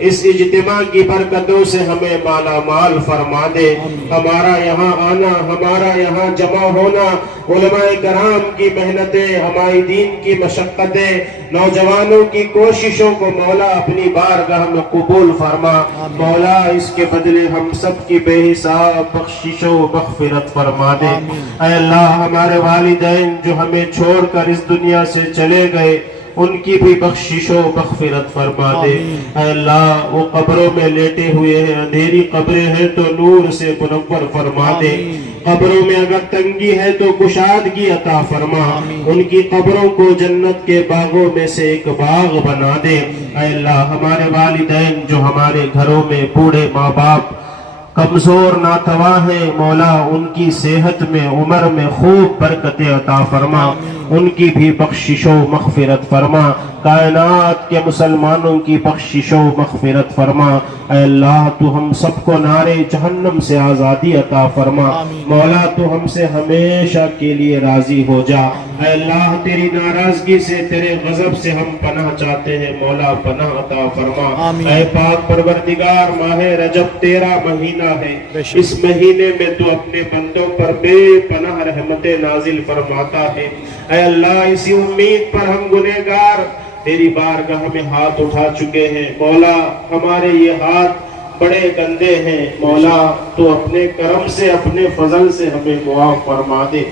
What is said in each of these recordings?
اس اجتماع کی برکتوں سے ہمیں مالا مال فرما دے. ہمارا یہاں آنا، ہمارا یہاں جمع ہونا، علماء کرام کی محنتیں، ہمارے دین کی مشقتیں، نوجوانوں کی کوششوں کو مولا اپنی بارگاہ میں قبول فرما. مولا اس کے بدلے ہم سب کی بے حساب بخشش و مغفرت فرما دے. اے اللہ ہمارے والدین جو ہمیں چھوڑ کر اس دنیا سے چلے گئے، ان کی بھی بخشش و مغفرت فرما دے. اے اللہ وہ قبروں میں لیٹے ہوئے ہیں، اندھیری قبریں ہیں تو نور سے منور فرما دے. قبروں میں اگر تنگی ہے تو کشادگی عطا فرما. ان کی قبروں کو جنت کے باغوں میں سے ایک باغ بنا دے. اے اللہ ہمارے والدین جو ہمارے گھروں میں بوڑھے ماں باپ کمزور ناتواں ہیں، مولا ان کی صحت میں، عمر میں خوب برکت عطا فرما. ان کی بھی بخشش و مغفرت فرما. کائنات کے مسلمانوں کی بخشش و مغفرت فرما. اے اللہ تو ہم سب کو نارے جہنم سے آزادی عطا فرما. مولا تو ہم سے ہمیشہ کے لیے راضی ہو جا. اے اللہ تیری ناراضگی سے، تیرے غضب سے ہم پناہ چاہتے ہیں، مولا پناہ عطا فرما. اے پاک پروردگار ماہ رجب تیرا مہینہ ہے، اس مہینے میں تو اپنے بندوں پر بے پناہ رحمت نازل فرماتا ہے. اے اللہ اسی امید پر ہم گنہگار تیری بارگاہ میں ہاتھ اٹھا چکے ہیں. مولا ہمارے یہ ہاتھ بڑے گندے ہیں، مولا تو اپنے کرم سے، اپنے فضل سے ہمیں معاف فرما دے.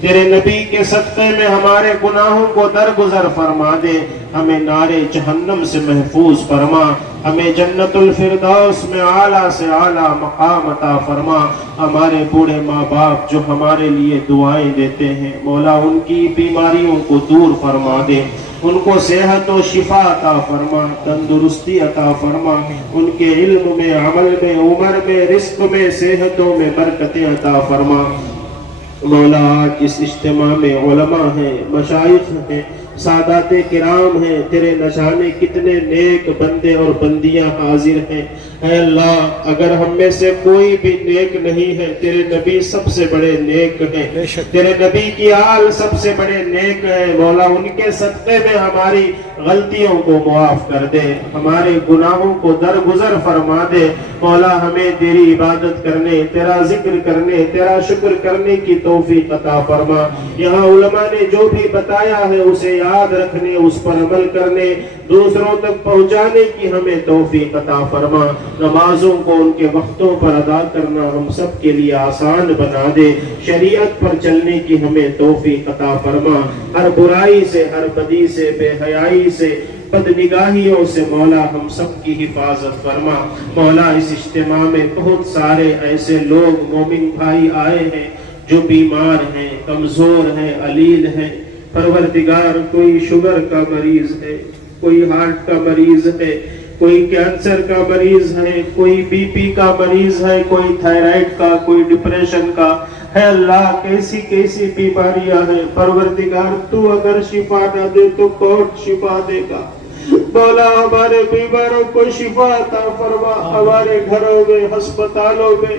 تیرے نبی کے صدقے میں ہمارے گناہوں کو درگزر فرما دے. ہمیں نارے جہنم سے محفوظ فرما. ہمیں جنت الفردوس میں اعلیٰ سے اعلیٰ مقام عطا فرما. ہمارے بوڑھے ماں باپ جو ہمارے لیے دعائیں دیتے ہیں، مولا ان کی بیماریوں کو دور فرما دے. ان کو صحت و شفا عطا فرما، تندرستی عطا فرما. ان کے علم میں، عمل میں، عمر میں، رزق میں، صحتوں میں برکتیں عطا فرما. مولا آج اس اجتماع میں علماء ہیں، مشائخ ہیں، سادات کرام ہیں، تیرے نہ جانے کتنے نیک بندے اور بندیاں حاضر ہیں. اے اللہ اگر ہم میں سے کوئی بھی نیک نہیں ہے، تیرے نبی سب سے بڑے نیک ہیں، تیرے نبی کی آل سب سے بڑے نیک ہیں. مولا ان کے صدقے میں ہماری غلطیوں کو معاف کر دے، ہمارے گناہوں کو درگزر فرما دے. مولا ہمیں تیری عبادت کرنے، تیرا ذکر کرنے، تیرا شکر کرنے کی توفیق عطا فرما. یہاں علماء نے جو بھی بتایا ہے اسے یاد رکھنے، اس پر عمل کرنے، دوسروں تک پہنچانے کی ہمیں توفیق عطا فرما. نمازوں کو ان کے وقتوں پر ادا کرنا ہم سب کے لیے آسان بنا دے. شریعت پر چلنے کی ہمیں توفیق عطا فرما. ہر برائی سے، ہر بدی سے، بے حیائی سے، بدنگاہیوں سے مولا ہم سب کی حفاظت فرما. مولا اس اجتماع میں بہت سارے ایسے لوگ مومن بھائی آئے ہیں جو بیمار ہیں، کمزور ہیں، علیل ہیں. پروردگار کوئی شوگر کا مریض ہے، کوئی ہارٹ کا مریض ہے، کوئی کینسر کا مریض ہے، کوئی بی پی کا مریض ہے، کوئی تھائرائیڈ کا، کوئی ڈپریشن کا ہے. اللہ کیسی کیسی بیماریاں ہیں. پروردگار تو اگر شفا نہ دے تو کون شفا دے گا؟ مولا ہمارے بیماروں کو شفا عطا فرما. ہمارے گھروں میں، ہسپتالوں میں،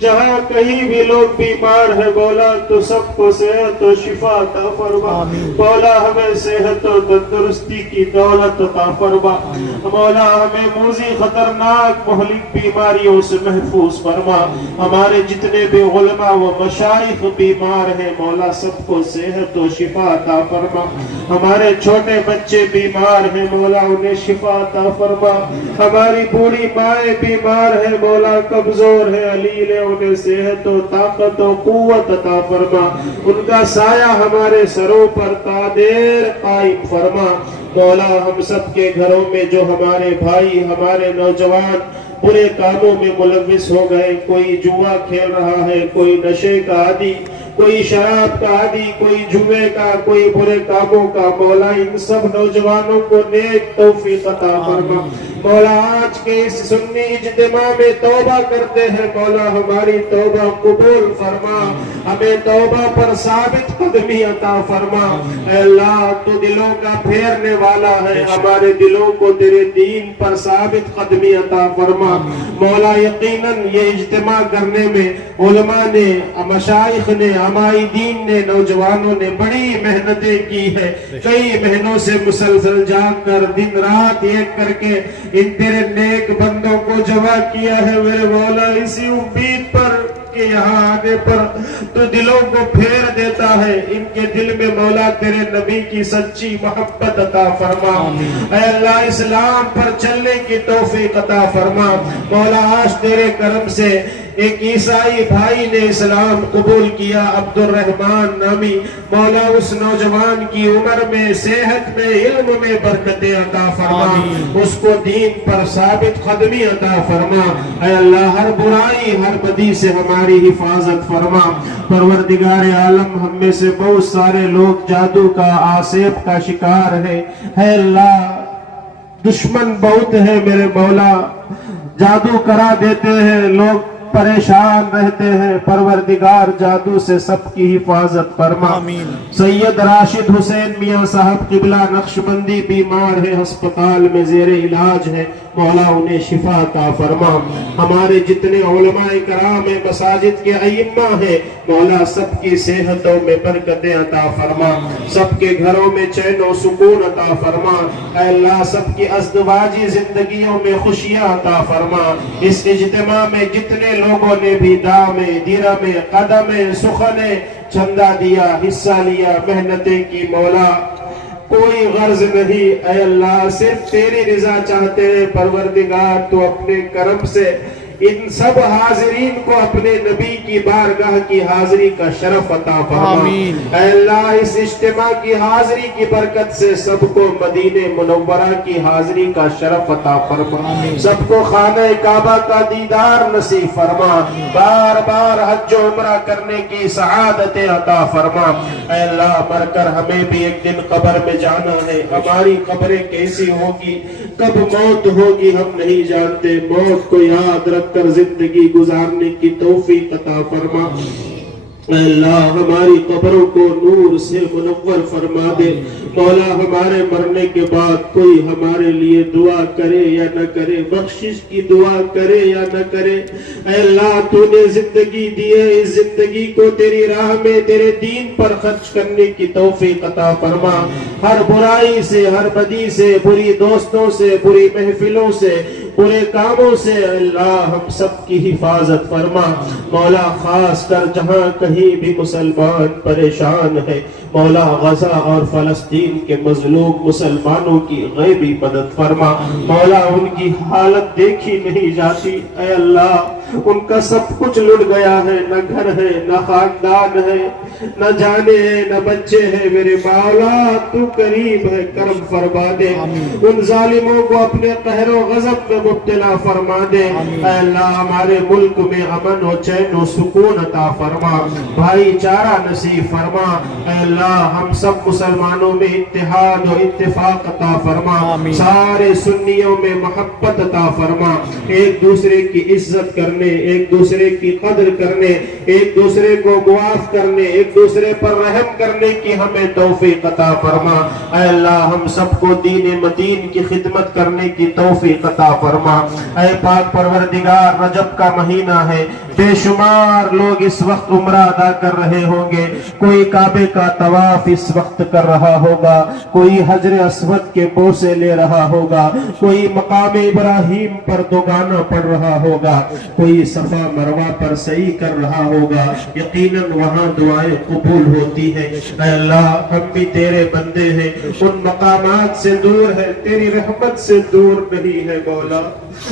جہاں کہیں بھی لوگ بیمار ہیں، مولا تو سب کو صحت و شفا عطا فرما. مولا ہمیں صحت و تندرستی کی دولت عطا فرما. مولا ہمیں موذی خطرناک مہلک بیماریوں سے محفوظ فرما. ہمارے جتنے بھی علماء و مشائخ بیمار ہیں، مولا سب کو صحت و شفا عطا فرما. ہمارے چھوٹے بچے بیمار ہیں، مولا انہیں شفا عطا فرما. ہماری بوڑھی مائیں بیمار ہیں، مولا کمزور ہیں، علیل ہیں، انہیں صحت و طاقت و قوت عطا فرما. ان کا سایہ ہمارے سروں پر تا دیر قائم فرما. مولا ہم سب کے گھروں میں جو ہمارے بھائی، ہمارے نوجوان برے کاموں میں ملوث ہو گئے، کوئی جوا کھیل رہا ہے، کوئی نشے کا عادی، کوئی شراب کا عادی، کوئی جوے کا، کوئی برے کاموں کا، مولا ان سب نوجوانوں کو نیک توفیق عطا فرما. مولا آج کے اس سنی اجتماع میں توبہ کرتے ہیں، مولا ہماری توبہ قبول فرما. ہمیں توبہ پر ثابت قدمی عطا فرما. اے اللہ تو دلوں کا پھیرنے والا ہے، ہمارے دلوں کو تیرے دین پر ثابت قدمی عطا فرما. مولا یقیناً یہ اجتماع کرنے میں علماء نے، مشائخ نے، ہماری دین نے، نوجوانوں نے بڑی محنتیں کی ہے. کئی مہینوں سے مسلسل جاگ کر، دن رات ایک کر کے ان تیرے نیک بندوں کو جمع کیا ہے میرے مولا اسی امید پر کہ یہاں آنے پر تو دلوں کو پھیر دیتا ہے، ان کے دل میں مولا تیرے نبی کی سچی محبت عطا فرما، اے اللہ اسلام پر چلنے کی توفیق عطا فرما۔ مولا آج تیرے کرم سے ایک عیسائی بھائی نے اسلام قبول کیا، عبد الرحمن نامی، مولا اس نوجوان کی عمر میں، صحت میں، علم میں برکتیں عطا فرما، اس کو دین پر ثابت قدمی عطا فرما، اے اللہ ہر برائی ہر بدی سے ہماری حفاظت فرما۔ پروردگار عالم ہم میں سے بہت سارے لوگ جادو کا آسیب کا شکار ہے، اے اللہ دشمن بہت ہے میرے مولا، جادو کرا دیتے ہیں، لوگ پریشان رہتے ہیں، پروردگار جادو سے سب کی حفاظت فرما۔ سید راشد حسین میاں صاحب قبلہ نقشبندی بیمار ہے، ہسپتال میں زیر علاج ہے، مولا انہیں شفا عطا فرما۔ ہمارے جتنے علماء کرام ہیں، مساجد کے ائمہ ہیں، مولا سب کی صحتوں میں برکتیں عطا فرما، سب کے گھروں میں چین و سکون عطا فرما، اے اللہ سب کی ازدواجی زندگیوں میں خوشیاں عطا فرما۔ اس اجتماع میں جتنے لوگوں نے بھی دامیں، درہمیں، قدمیں، سخنیں، چندہ دیا، حصہ لیا، محنتیں کی، مولا کوئی غرض نہیں، اے اللہ صرف تیری رضا چاہتے ہیں، پروردگار تو اپنے کرم سے ان سب حاضرین کو اپنے نبی کی بارگاہ کی حاضری کا شرف عطا فرما۔ اے اللہ اس اجتماع کی حاضری کی برکت سے سب کو مدینہ منورہ کی حاضری کا شرف عطا فرما، سب کو خانہ کعبہ کا دیدار نصیب فرما، بار بار حج و عمرہ کرنے کی سعادت عطا فرما۔ اے اللہ مر کر ہمیں بھی ایک دن قبر میں جانا ہے، ہماری قبریں کیسی ہوگی، کب موت ہوگی ہم نہیں جانتے، موت کو یاد رکھ کر زندگی گزارنے کی توفیق عطا فرما۔ اے اللہ ہماری قبروں کو نور سے منور فرما دے، مولا ہمارے مرنے کے بعد کوئی ہمارے لیے دعا کرے یا نہ کرے، بخشش کی دعا کرے یا نہ کرے، اے اللہ تو نے زندگی دی ہے، اس زندگی کو تیری راہ میں تیرے دین پر خرچ کرنے کی توفیق عطا فرما، ہر برائی سے، ہر بدی سے، بری دوستوں سے، بری محفلوں سے، برے کاموں سے اللہ ہم سب کی حفاظت فرما۔ مولا خاص کر جہاں کہیں بھی مسلمان پریشان ہے، مولا غزہ اور فلسطین کے مظلوم مسلمانوں کی غیبی مدد فرما، مولا ان کی حالت دیکھی نہیں جاتی، اے اللہ ان کا سب کچھ لٹ گیا ہے، نہ گھر ہے، نہ خاندان ہے، نہ جانے ہیں، نہ بچے ہیں، میرے مولا تو قریب ہے، کرم فرما دے، ان ظالموں کو اپنے قہر و غضب میں مبتلا فرما دے، اے اللہ ہمارے ملک میں امن و چین و سکون عطا فرما، بھائی چارہ نصیب فرما، اے اللہ ہم سب مسلمانوں میں اتحاد و اتفاق عطا فرما، سارے سنیوں میں محبت عطا فرما، ایک دوسرے کی عزت کرنے، ایک دوسرے کی قدر کرنے، ایک دوسرے کو معاف کرنے، ایک دوسرے پر رحم کرنے کی ہمیں توفیق عطا فرما، اے اللہ ہم سب کو دین متین کی خدمت کرنے کی توفیق عطا فرما، اے پاک پروردگار رجب کا مہینہ ہے، بے شمار لوگ اس وقت عمرہ ادا کر رہے ہوں گے، کوئی کعبے کا طواف اس وقت کر رہا ہوگا، کوئی حجر اسود کے بوسے لے رہا ہوگا، کوئی مقام ابراہیم پر دوگانہ پڑھ رہا ہوگا، کوئی صفا مروہ پر سعی کر رہا ہوگا، یقیناً وہاں دعائیں قبول ہوتی ہیں، اے اللہ ہم بھی تیرے بندے ہیں، ان مقامات سے دور ہے، تیری رحمت سے دور نہیں ہے مولا،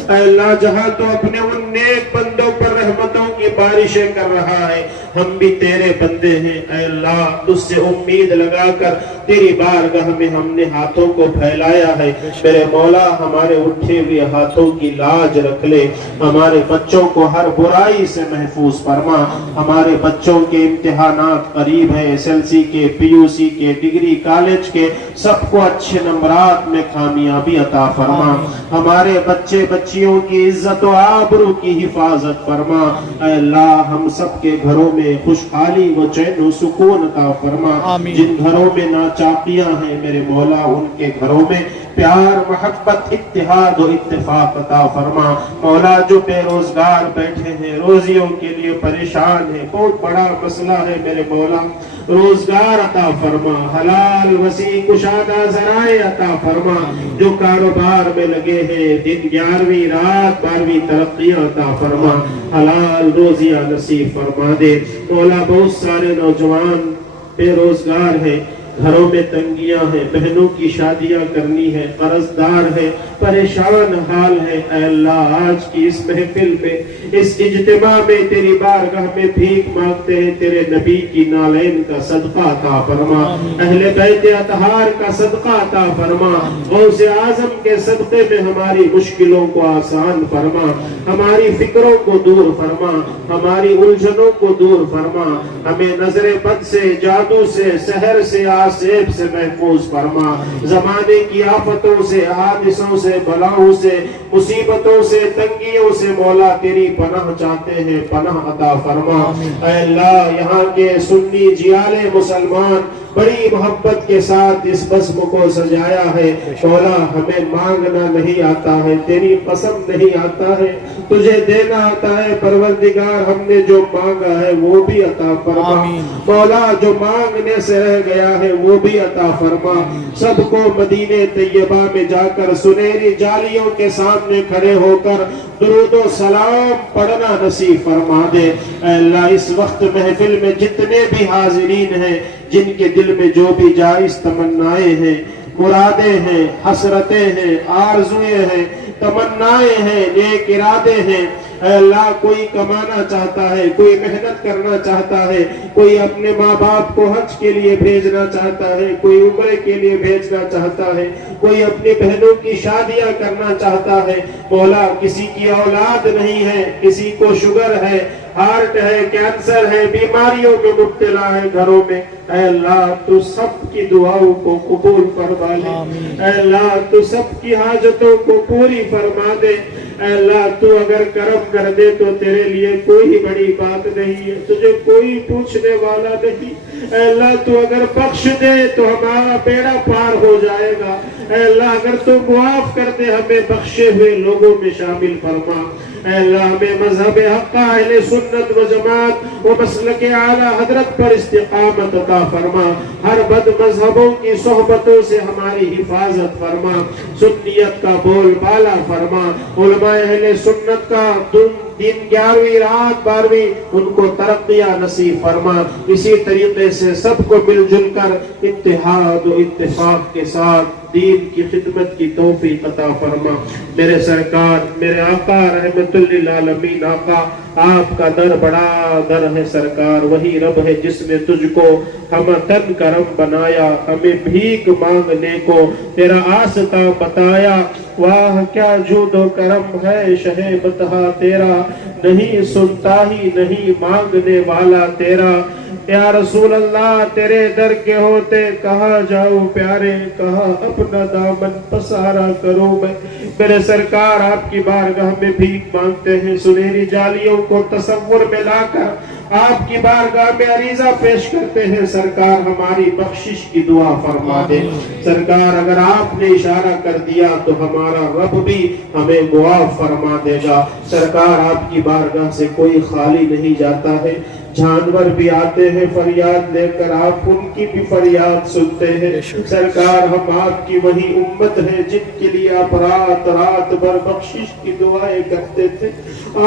اے اللہ جہاں تو اپنے ان نیک بندوں پر رحمتوں کی بارشیں کر رہا ہے، ہم بھی تیرے بندے ہیں، اے اللہ تجھ سے امید لگا کر تیری بارگاہ میں ہم نے ہاتھوں کو پھیلایا ہے، میرے مولا ہمارے اٹھے ہوئے ہاتھوں کی لاج رکھ لے، ہمارے بچوں کو ہر برائی سے محفوظ فرما، ہمارے بچوں کے امتحانات قریب ہیں، SLC کے، PUC کے، ڈگری کالج کے، سب کو اچھے نمبرات میں کامیابی عطا فرما، ہمارے بچے بچیوں کی عزت و آبرو کی حفاظت فرما، اے اللہ ہم سب کے گھروں میں خوشحالی و چین و سکون عطا فرما، جن گھروں میں ناچاقیاں ہیں میرے مولا ان کے گھروں میں پیار محبت اتحاد و اتفاق عطا فرما، مولا جو بے روزگار بیٹھے ہیں، روزیوں کے لیے پریشان ہیں، بہت بڑا مسئلہ ہے میرے مولا، روزگار عطا فرما، حلال وسیع کشادہ ذرائع عطا فرما، جو کاروبار میں لگے ہیں دن 11ویں رات 12ویں ترقیاں عطا فرما، حلال روزیاں نصیب فرما دے۔ مولا بہت سارے نوجوان بے روزگار ہیں، گھروں میں تنگیاں ہیں، بہنوں کی شادیاں کرنی ہے، قرض دار ہے، پریشان حال ہے۔ اے اللہ آج کی اس محفل میں، اس اجتماع میں تیری بارگاہ میں بھیک مانگتے ہیں، تیرے نبی کی نالین کا صدقہ عطا فرما، اہل بیت اطہار کا صدقہ عطا فرما، غوث اعظم کے صدقے میں ہماری مشکلوں کو آسان فرما، ہماری فکروں کو دور فرما، ہماری الجھنوں کو دور فرما، ہمیں نظر بد سے، جادو سے، سحر سے، آسیب سے محفوظ فرما، زمانے کی آفتوں سے، حادثوں سے، بلاؤں سے، مصیبتوں سے، تنگیوں سے مولا تیری پناہ چاہتے ہیں، پناہ عطا فرما۔ اے اللہ یہاں کے سنی جیالے مسلمان بڑی محبت کے ساتھ اس بزم کو سجایا ہے، مولا ہمیں مانگنا نہیں آتا ہے، تیری قسم نہیں آتا ہے، تجھے دینا آتا ہے، پروردگار ہم نے جو مانگا ہے وہ بھی عطا فرما، مولا جو مانگنے سے رہ گیا ہے وہ بھی عطا فرما، سب کو مدینہ طیبہ میں جا کر سنہری جالیوں کے سامنے کھڑے ہو کر درود و سلام پڑھنا نصیب فرما دے۔ اے اللہ اس وقت محفل میں جتنے بھی حاضرین ہیں، جن کے دل میں جو بھی جائز تمنائیں ہیں، مرادیں ہیں، حسرتیں ہیں، آرزویں ہیں، تمنائیں ہیں، نیک ارادے ہیں، اے اللہ کوئی کمانا چاہتا ہے، کوئی محنت کرنا چاہتا ہے، کوئی اپنے ماں باپ کو حج کے لیے بھیجنا چاہتا ہے، کوئی عمرے کے لیے بھیجنا چاہتا ہے، کوئی اپنی بہنوں کی شادیاں کرنا چاہتا ہے، مولا کسی کی اولاد نہیں ہے، کسی کو شوگر ہے، ہارٹ ہے، کینسر ہے، بیماریوں میں مبتلا ہے گھروں میں، اے اللہ تو سب کی دعاؤں کو قبول فرما لے، اے اللہ تو سب کی حاجتوں کو پوری فرما دے، اے اللہ تو اگر کرم کر دے تو تیرے لیے کوئی بڑی بات نہیں ہے، تجھے کوئی پوچھنے والا نہیں، اے اللہ تو اگر بخش دے تو ہمارا بیڑا پار ہو جائے گا، اے اللہ اگر تو معاف کر دے ہمیں بخشے ہوئے لوگوں میں شامل فرما، اے اللہ ہمیں مذہب حق اہل سنت و جماعت و مسلک اعلیٰ حضرت پر استقامت عطا فرما، ہر بد مذہبوں کی صحبتوں سے ہماری حفاظت فرما، سنیت کا بول بالا فرما، علماء اہل سنت کا دن 11ویں رات 12ویں ان کو ترقیہ نصیب فرما، اسی طریقے سے سب کو مل جل کر اتحاد و اتفاق کے ساتھ دین کی خدمت کی توفیق عطا فرما۔ میرے سرکار، میرے آقا رحمت للعالمین آقا، آپ کا در بڑا در ہے سرکار، وہی رب ہے جس نے تجھ کو ہم تن کرم بنایا، ہمیں بھیک مانگنے کو تیرا آستا بتایا، واہ کیا جود و کرم ہے شہ بتہا تیرا، نہیں سنتا ہی نہیں مانگنے والا تیرا، یا رسول اللہ تیرے در کے ہوتے کہاں جاؤں پیارے، کہاں اپنا دامن پسارا کروں میں، میرے سرکار آپ کی بارگاہ میں بھیک مانگتے ہیں، سنہری جالیوں کو تصور میں لا کر آپ کی بارگاہ میں عریضہ پیش کرتے ہیں، سرکار ہماری بخشش کی دعا فرما دے، سرکار اگر آپ نے اشارہ کر دیا تو ہمارا رب بھی ہمیں معاف فرما دے گا، سرکار آپ کی بارگاہ سے کوئی خالی نہیں جاتا ہے، جانور بھی آتے ہیں فریاد لے کر، آپ ان کی بھی فریاد سنتے ہیں، سرکار ہم آپ کی وہی امت ہے جن کے لیے آپ رات رات بھر بخشش کی دعائیں کرتے تھے،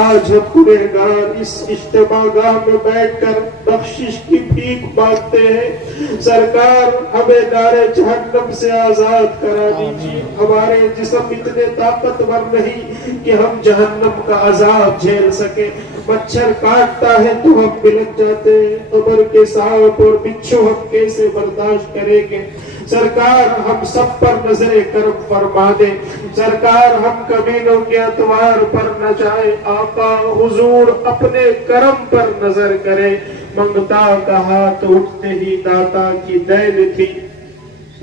آج ہم گنہگار اس اجتماع گاہ میں بیٹھ کر بخشش کی بھیک مانگتے ہیں، سرکار ہمیں نار جہنم سے آزاد کرا دیجیے، ہمارے جسم اتنے طاقتور نہیں کہ ہم جہنم کا عذاب جھیل سکیں، مچھر کاٹتا ہے تو ہم بلک جاتے ہیں، قبر کے سانپ اور بچھو ہم کیسے برداشت کریں گے، سرکار ہم سب پر نظر کرم فرما دے، سرکار ہم کمینوں کے اتوار پر نہ جائے، آقا حضور اپنے کرم پر نظر کرے، منگتا کا ہاتھ اٹھتے ہی داتا کی دین تھی،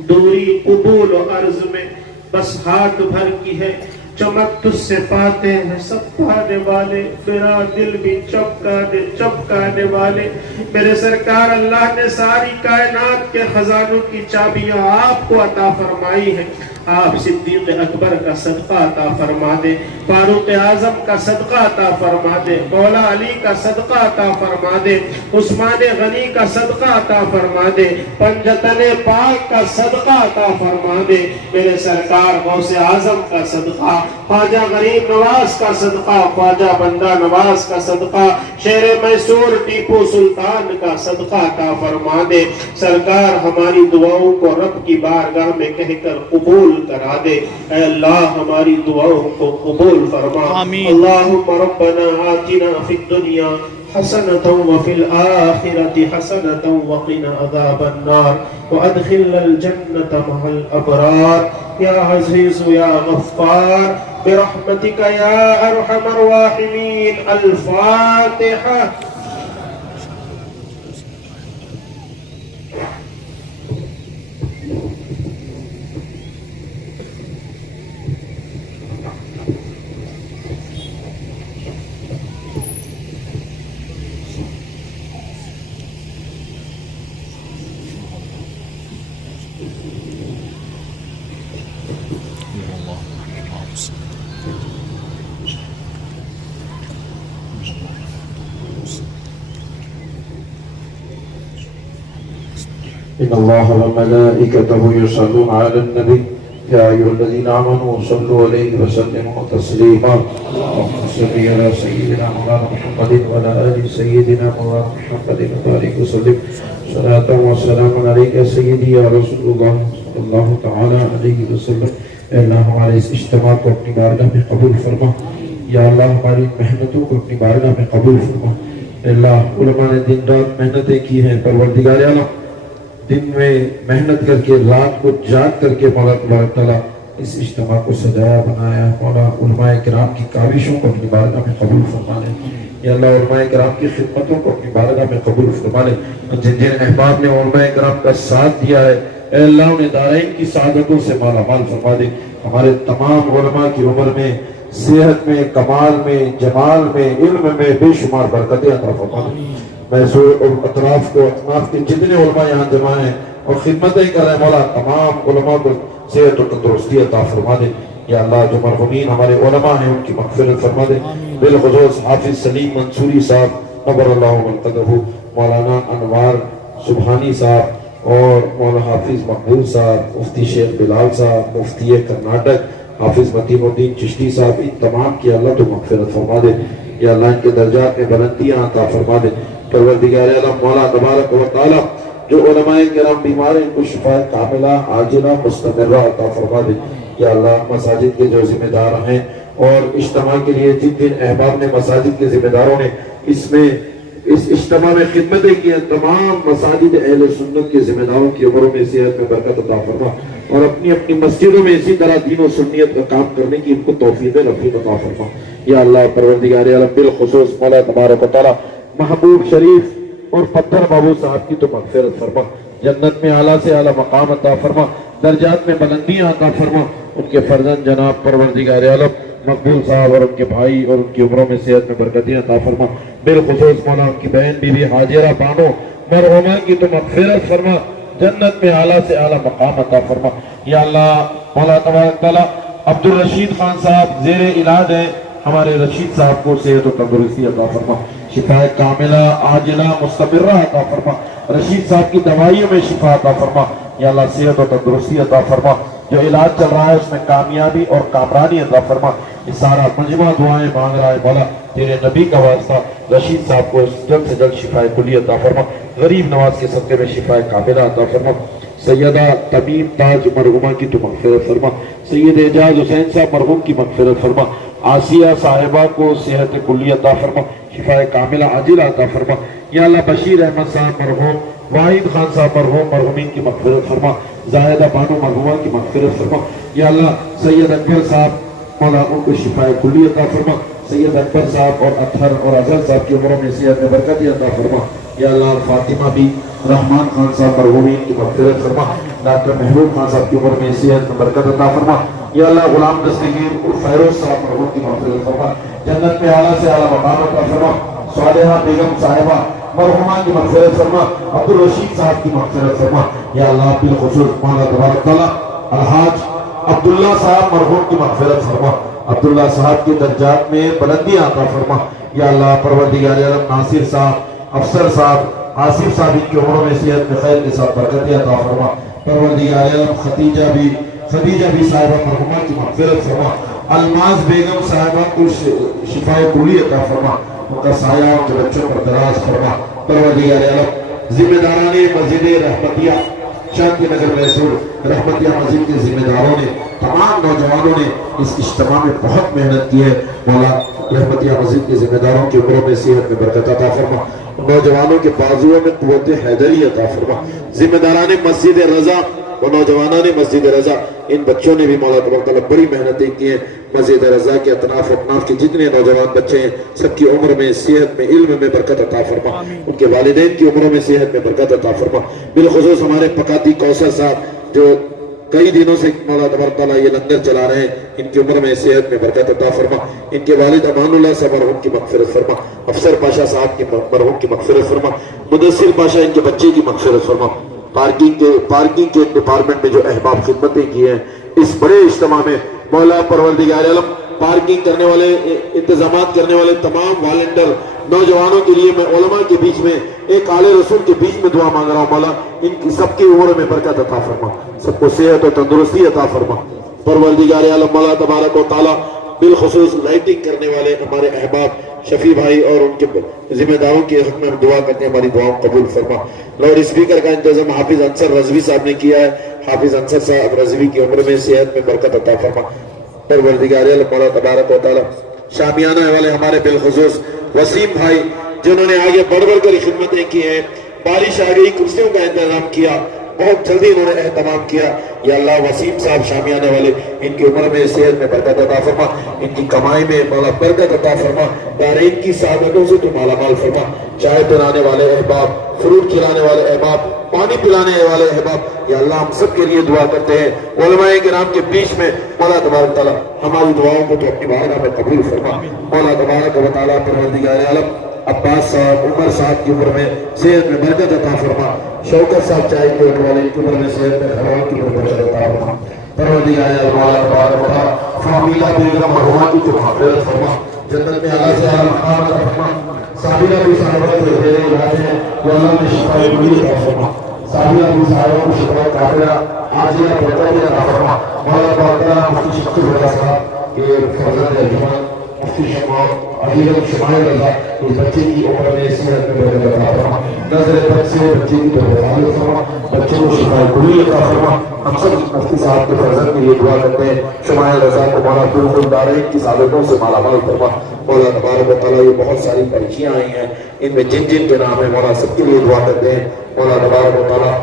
دوری قبول و عرض میں بس ہاتھ بھر کی ہے، چمک تجھ سے پاتے ہیں سب پانے والے، میرا دل بھی چمکانے والے، میرے سرکار اللہ نے ساری کائنات کے خزانوں کی چابیاں آپ کو عطا فرمائی ہیں، آپ صدیق اکبر کا صدقہ عطا فرما دے، فاروق اعظم کا صدقہ عطا فرما دے، مولا علی کا صدقہ عطا فرما دے، عثمان غنی کا صدقہ عطا فرما دے، پنجتن پاک کا صدقہ عطا فرما دے، میرے سرکار غوث اعظم کا صدقہ، خواجہ غریب نواز کا صدقہ، خواجہ بندہ نواز کا صدقہ، شیر میسور ٹیپو سلطان کا صدقہ عطا فرما دے۔ سرکار ہماری دعاؤں کو رب کی بارگاہ میں کہہ کر قبول کرا دے، اے اللہ ہماری دعاؤں کو قبول فرما۔ اللہم ربنا آتنا فی الدنیا حسنة وفي الآخرة حسنة وقنا عذاب النار وأدخلنا الجنة مع الأبرار يا عزيز يا غفار برحمتك يا أرحم الراحمين۔ الفاتحة۔ إن الله وملائكته يصلون على النبي يا أيها الذين آمنوا صلوا عليه وسلموا تسليما اللهم صل على سيدنا مولانا محمد وعلى آل سيدنا مولانا محمد وبارك وسلم صلاة وسلام عليك يا سيدي يا رسول الله صلى الله تعالى عليه وسلم۔ اے اللہ ہمارے اس اجتماع کو اپنی بارگاہ میں قبول فرما، یا اللہ ہماری محنتوں کو اپنی بارگاہ میں قبول فرما۔ اے اللہ علماء نے دن رات محنتیں کی ہیں، پروردگار عالم دن میں محنت کر کے رات کو جاگ کر کے مولا تبارک تعالیٰ اس اجتماع کو سجایا بنایا۔ مولا علماء کرام کی کاوشوں کو اپنی بارگاہ میں قبول فرما لے، یا اللہ علماء کرام کی خدمتوں کو اپنی بارگاہ میں قبول فرما لے۔ جن جن احباب نے علماء کرام کا ساتھ دیا ہے اے اللہ انہیں دارین کی سعادتوں سے مالا مال فرما دے۔ ہمارے تمام علماء کی عمر میں، صحت میں، کمال میں، جمال میں، علم میں بے شمار برکتیں عطا فرما دے۔ میسور اور اطراف کو اطراف کے جتنے علماء یہاں جمع ہیں اور خدمتیں کر رہے ہیں مولا تمام علماء کو صحت و تندرستی عطا فرما دے۔ یا اللہ جو مرحومین ہمارے علماء ہیں ان کی مغفرت فرما دے، بالخصوص حافظ سلیم منصوری صاحب نبر اللہ مرتدہ، مولانا انوار سبحانی صاحب اور مولانا حافظ مقبول صاحب، مفتی شیخ بلال صاحب، مفتی کرناٹک حافظ متین الدین چشتی صاحب، ان تمام کی اللہ تو مغفرت فرما دے۔ یا اللہ ان کے درجات میں بلندیاں عطا فرما دے۔ پروردگار عالم مولا تبارک و تعالی جو علماء کرام بیمار ہیں ان کو شفا کاملہ عاجلہ مستمرہ عطا فرما دے۔ یا اللہ مساجد کے جو ذمہ دار ہیں اور اجتماع کے لیے جن جن احباب نے مساجد کے ذمہ داروں نے اس اجتماع میں خدمتیں کی ہیں، تمام مساجد اہل سنت کے ذمہ داروں کی عمروں میں صحت میں برکت عطا فرما اور اپنی اپنی مسجدوں میں اسی طرح دین و سنیت کا کام کرنے کی ان کو توفیق رفیق عطا فرما۔ یا اللہ پروردگار عالم بالخصوص مولا تبارک و تعالی محبوب شریف اور پتھر بابو صاحب کی تو مغفرت فرما، جنت میں اعلیٰ سے اعلیٰ مقام عطا فرما، درجات میں بلندیاں عطا فرما۔ ان کے فرزند جناب پروردگار عالم مقبول صاحب اور ان کے بھائی اور ان کی عمروں میں صحت میں برکتیں عطا فرما، بالخصوص مولا ان کی بہن بی بی حاجرہ بانو مرحومہ کی تو مغفرت فرما، جنت میں اعلیٰ سے اعلیٰ مقام عطا فرما۔ یا اللہ مولا تبارک تعالیٰ عبدالرشید خان صاحب زیر علاج ہے، ہمارے رشید صاحب کو صحت و تندرستی عطا فرما، شفا کاملہ عاجلہ مستمرہ عطا فرما، رشید صاحب کی دوائیوں میں شفا عطا فرما۔ یا اللہ صحت و تندرستی عطا فرما، جو علاج چل رہا ہے اس میں کامیابی اور کامرانی عطا فرما۔ یہ سارا مجمع دعائیں مانگ رہا ہے مولا تیرے نبی کا واسطہ، رشید صاحب کو جلد سے جلد شفا کلی عطا فرما، غریب نواز کے صدقے میں شفا کاملہ عطا فرما۔ سیدہ تمیم تاج مرحومہ کی تو مغفرت فرما، سید اعجاز حسین صاحب مرحوم کی مغفرت فرما، آسیہ صاحبہ کو صحت کلی عطا فرما، شفا کاملہ عاجلہ عطا فرما۔ یا اللہ بشیر احمد صاحب مرحوم، واحد خان صاحب مرحوم مرحومین کی مغفرت فرما، زاہدہ بانو مرحومہ کی مغفرت فرما۔ یا اللہ سید اکبر صاحب مولا ان کو شفا کلی عطا فرما، سید اکبر صاحب اور اطہر اور اظہر صاحب کی عمروں میں صحت میں برکت عطا فرما۔ یا اللہ فاطمہ بھی رحمان خان صاحب مرحومین کی مغفرت فرما، ڈاکٹر محبوب خان صاحب کی عمر میں صحت میں برکت عطا فرما۔ یا اللہ غلام دستگیر اور فیروز صاحب مرحوم کی مغفرت فرما، جنت میں اعلیٰ سے اعلیٰ مقام عطا فرما۔ صالحہ بیگم صاحبہ مرحومہ کی مغفرت فرما، عبدالرشید صاحب کی مغفرت فرما۔ یا اللہ بالخصوص مولا تبارک تعالیٰ الحاج عبداللہ صاحب مرحوم کی مغفرت فرما، عبداللہ صاحب کی درجات میں بلندیاں عطا فرما یا اللہ۔ پروردگار عالم ناصر صاحب، افسر صاحب، آصف صاحب کی عمروں میں صحت میں خیر کے ساتھ برکت عطا فرما۔ پروردگار عالم خدیجہ بھی صاحبہ مرحومہ کی مغفرت فرما، الماس بیگم صاحبہ کو شفائے کلی عطا فرما، ان کا سایہ ان کے بچوں پر دراز فرما۔ پروردگار عالم ذمہ داران مسجد رحمتیہ شانتی نگر میسور رحمتیہ مسجد کے ذمہ داروں نے، تمام نوجوانوں نے اس اجتماع میں بہت محنت کی ہے، مولا رحمتیہ مسجد کے ذمہ داروں کی عمروں میں صحت میں برکت عطا فرما، نوجوانوں کے بازوؤں میں قوت حیدری عطا فرما، ذمہ داران مسجد رضا و نوجوانان مسجد رضا، ان بچوں نے بھی مولا تبارک تعالیٰ بڑی محنتیں کی ہیں۔ مسجد رضا کے اطراف اطناف کے جتنے نوجوان بچے ہیں سب کی عمر میں، صحت میں، علم میں برکت عطا فرما، ان کے والدین کی عمروں میں صحت میں برکت عطا فرما۔ بالخصوص ہمارے پکاتی کوثر صاحب جو کئی دنوں سے مولا تبارک تعالیٰ یہ لنگر چلا رہے ہیں، ان کی عمر میں صحت میں برکت عطا فرما، ان کے والد امان اللہ صاحب مرحوم کی مغفرت فرما، افسر پاشا صاحب کی مرحوم کی مغفرت فرما، مدثر پاشا ان کے بچے کی مغفرت فرما۔ پارکنگ کے ڈپارٹمنٹ میں جو احباب خدمتیں کی ہیں اس بڑے اجتماع میں، مولا پروردگار عالم پارکنگ کرنے والے، انتظامات کرنے والے تمام والنٹر نوجوانوں کے لیے میں علماء کے بیچ میں، ایک آل رسول کے بیچ میں دعا مانگ رہا ہوں، مولا ان کی سب کی عمر میں برکت عطا فرما، سب کو صحت و تندرستی عطا فرما۔ پروردگار عالم مولا تبارک و تعالیٰ بالخصوص لائٹنگ کرنے والے ہمارے احباب شفیع بھائی اور ان کے ذمہ داروں کے حق میں ہم دعا کرتے ہیں، ہماری دعاؤں قبول فرما۔ لاؤڈ اسپیکر کا انتظام حافظ انصر رضوی صاحب نے کیا ہے، حافظ انصر صاحب رضوی کی عمر میں صحت میں برکت عطا فرما۔ پروردگار عالم مولا تبارک و تعالیٰ شامیانہ والے ہمارے بالخصوص وسیم بھائی جنہوں نے آگے بڑھ کر خدمتیں کی ہیں، بارش آ گئی کرسیوں کا انتظام کیا، بہت جلدی انہوں نے اہتمام کیا، یا اللہ وسیم صاحب شامیانے والے ان کی عمر میں صحت میں برکت عطا فرما، ان کی کمائی میں مولا برکت عطا فرما، دارین کی سعادتوں سے تو مالا مال فرما۔ چائے پلانے والے احباب، فروٹ کھلانے والے احباب، پانی پلانے والے احباب، یا اللہ ہم سب کے لیے دعا کرتے ہیں، علماء کرام کے بیچ میں مولا تبارک تعالیٰ ہماری دعاؤں کو تو اپنی بارگاہ میں قبول فرما۔ مولا تبارک و تعالیٰ پروردگار عالم عباس صاحب، عمر صاحب کی عمر میں صحت میں برکت عطا فرما، شوکت صاحب چائے کے ہونے والے کی عمر میں صحت میں خراب کی عمر برکت عطا فرما۔ پروردگار عالم مولا تبارک و تعالیٰ فامیلہ بیگم مرحومہ کی تو مغفرت فرما، جنت میں اعلیٰ سے اعلیٰ مقام عطا فرما۔ صابرہ بھی صاحبہ کے زیر علاج ہیں، یا اللہ نے شفائے کلی عطا فرما، صابرہ بھی صاحبہ کو شفائے کافرہ عاجلہ برکت عطا فرما۔ مولا تبارک و تعالیٰ مفتی شفیع اللہ صاحب کے فرزند ارجمند مفتی شمع عزیز شمائل رضا اس بچے کی عمر میں صحت میں برکت عطا فرما، نظر بد سے بچے کی حفاظت فرما، بچے کو شفائے کلی عطا فرما۔ ہم سب مفتی صاحب کے فرزند کے لیے دعا کرتے ہیں، شمائل رضا کو مولا بالکل دارین کی سعادتوں سے مالا مال فرما۔ مولا تبارک و تعالیٰ یہ بہت ساری پریچیاں آئی ہیں، ان میں جن جن کے نام ہے مولا سب کے لیے دعا کرتے ہیں۔ مولا تبارک و تعالیٰ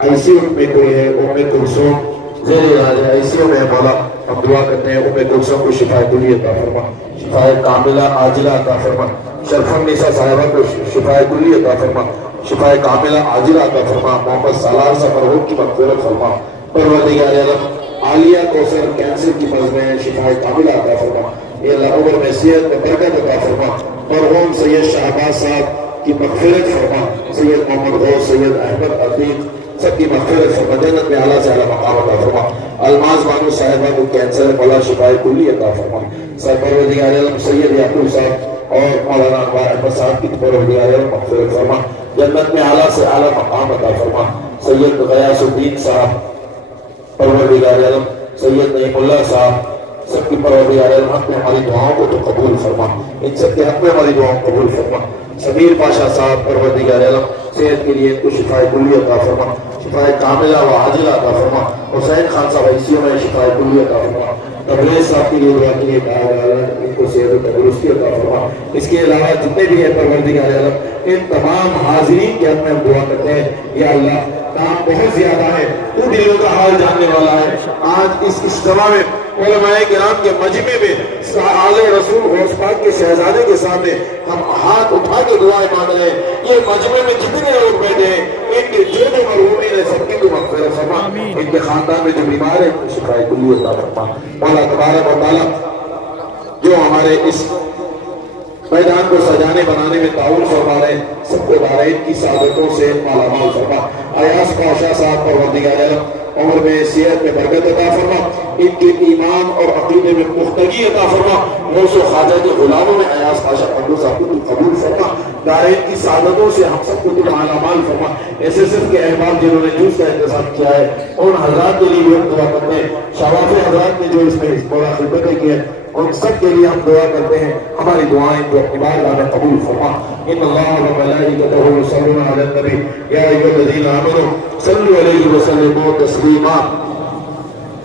ایسی میں کوئی ہے ام کلثوم زیر علاج ہے، ایسیوں میں مولا ہم دعا کرتے ہیں ام کلثوم کو شفائے کلی عطا فرما، شفائے کاملہ عاجلہ عطا فرما، شرف النساء صاحبہ کو شفائے کلی عطا فرما، شفائے کاملہ عاجلہ عطا فرما، محمد سالار صاحب مرحوم کی مغفرت فرما۔ پروردگار عالم عالیہ کوثر کینسر کی مرض میں شفائے کاملہ عطا فرما، یہ اللہ عمر میں صحت میں برکت عطا فرما۔ مرحوم سید شہباز صاحب کی مغفرت فرما، سید محمد غوث، سید احمد عقیل سب کی مغفرت فرما، جنت میں اعلیٰ سے اعلیٰ مقام عطا فرما۔ الماس بانو صاحبہ کو کینسر مولا شفائے کلی عطا فرما۔ پروردگار عالم سید یعقوب صاحب اور مولانا انوار احمد صاحب کی پروردگار عالم مغفرت فرما، جنت میں اعلیٰ سے اعلیٰ مقام عطا فرما۔ سید غیاث الدین صاحب، پروردگار عالم سید نعیم اللہ صاحب، سب کی پروردگار عالم حق میں ہماری دعاؤں کو تو قبول فرما، ان سب کے حق میں ہماری دعاؤں کو قبول فرما۔ سمیر پاشا صاحب، پروردگار عالم صحت کے لیے ان کو شفائے کلی عطا فرما، شفائے کاملہ و عاجلہ عطا فرما۔ حسین خان صاحب ایسیوں میں شفائے کلی عطا فرما۔ تبریز صاحب کے لیے دعا کے لیے کہا جا رہا ہے، ان کو صحت و تندرستی عطا فرما۔ اس کے علاوہ جتنے بھی ہیں پروردگار عالم ان تمام حاضرین کے حق میں ہم دعا کرتے ہیں، یا اللہ کام بہت زیادہ ہے، تو دلوں کا حال جاننے والا ہے۔ آج اس اجتماع میں علماء کرام کے مجمع میں آل رسول غوث پاک کے شہزادے کے سامنے ہم ہاتھ اٹھا کے دعائیں مانگ رہے ہیں، یہ مجمع میں جتنے لوگ بیٹھے ہیں ان کے جو مرحومین ہیں سب کی تو مغفرت فرما، ان کے خاندان میں جو بیمار ہیں ان کو شفائے کلی عطا فرما۔ مولا تبارک و تعالیٰ جو ہمارے اس میدان کو سجانے بنانے میں تعاون فرما رہے ہیں سب کو دارین کی سعادتوں سے مالا مال فرما۔ ایاز پاشا صاحب، پروردگار عالم عمر میں صحت میں برکت عطا فرما ان کے ایمان اور عقیدے میں پختگی عطا فرما موسو خواجہ کے غلاموں میں ایاز خواجہ عبداللہ صاحب کو تو قبول فرما دارین کی سعادتوں سے ہم سب کو تو مالا مال فرما ایس ایس ایف کے احباب جنہوں نے جوس کا انتظام کیا ہے ان حضرات کے لیے بھی ہم دعا کرتے ہیں شواف حضرات نے جو اس میں بڑا خدمتیں کی ہے ان سب کے لیے ہم دعا کرتے ہیں ہماری دعائیں تو اپنی بارگاہ میں قبول فرما ان اللہ و ملائکتہ یصلون علی النبی یا ایھا الذین آمنوا صلوا علیہ وسلموا تسلیما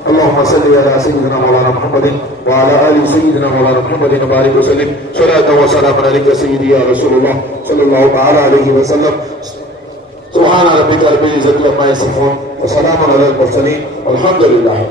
اللهم صل على سيدنا مولانا محمد وعلى ال سيدنا مولانا محمد وبارك وسلم صلاة وسلام عليك سيدي يا رسول الله صلى الله تعالى عليه وسلم سبحان ربك رب العزة عما يصفون وسلام على المرسلين والحمد لله